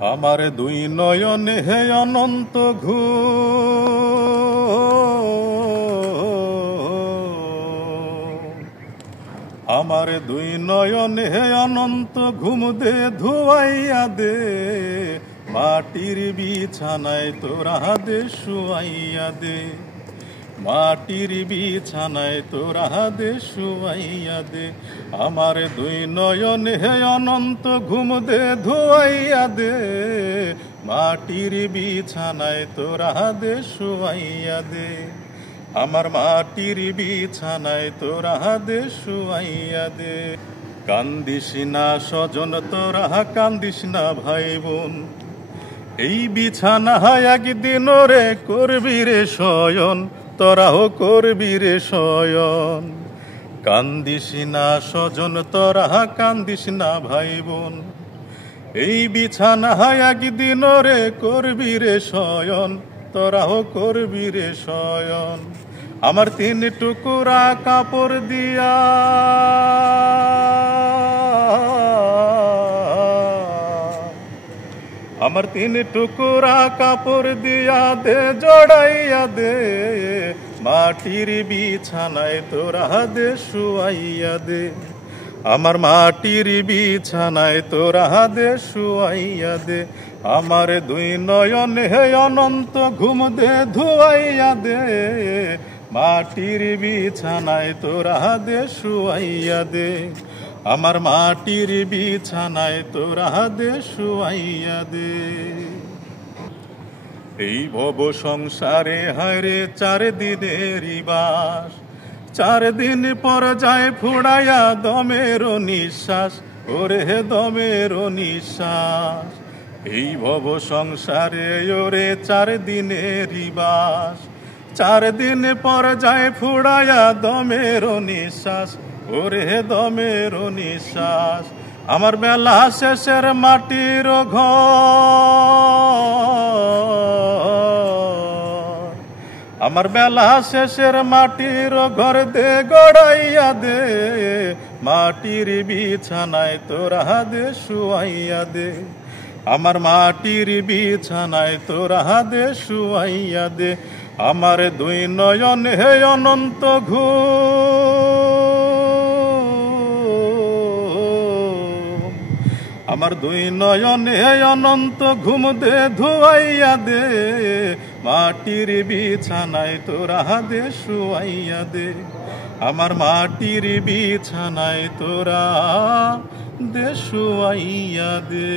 আমার দুই নয়নে হে অনন্ত আমার দুই নয়নে হে অনন্ত ঘুম দে ধুয়াইয়া দে মাটির বিছানায় তোরা দে শুয়াইয়া দে মাটির বিছানায় তোরা দে শুয়াইয়া দে আমার দুই নয়নে হে অনন্ত ঘুম দে ধুয়াইয়া দে মাটির বিছানায় তোরা দে শুয়াইয়া দে আমার মাটির বিছানায় তোরা দে শুয়াইয়া দে কান্দিস না স্বজন তোরা কান্দিস না ভাই বোন এই বিছানা একদিন রে করবি রে শয়ন তোরাও করবি রে শয়ন কান্দিস না স্বজন তোরা কান্দিস না ভাই বোন এই বিছানা একদিন রে করবি রে শয়ন তোরাও করবি রে শয়ন আমার তিন টুকুরা কাপড় দিয়া আমার তিন টুকুরা কাপড় দিয়া দে জড়াইয়া দে মাটির বিছানায় তোরা দে শুয়াইয়া দে আমার মাটির বিছানায় তোরা দে শুয়াইয়া দে আমার দুই নয়নে হে অনন্ত ঘুম দে ধুয়াইয়া দে মাটির বিছানায় তোরা দে শুয়াইয়া দে আমার মাটির বিছানায় তোরা দে শুয়াইয়া দে এই ভব সংসারে হায়রে 4 দিনের বাস 4 দিন পর যায় ফুড়াইয়া দমের নিঃশ্বাস ওরে দমের নিঃশ্বাস এই ভব সংসারে ওরে 4 দিনের বাস 4 দিন পর যায় ফুড়াইয়া দমের নিঃশ্বাস ওরে দমের নিঃশ্বাস আমার বেলা শেষের মাটির ঘর আমার বেলা শেষের মাটির ঘর দে গড়াইয়া দে মাটির বিছানায় তোরা দে শুয়াইয়া দে আমার মাটির বিছানায় তোরা দে শুয়াইয়া দে আমার দুই নয়ন হে অনন্ত আমার দুই নয়নে অনন্ত ঘুম দে ধুয়াইয়া দে মাটির বিছানায় তোরা দে শুয়াইয়া দে আমার মাটির বিছানায় তোরা দে শুয়াইয়া দে।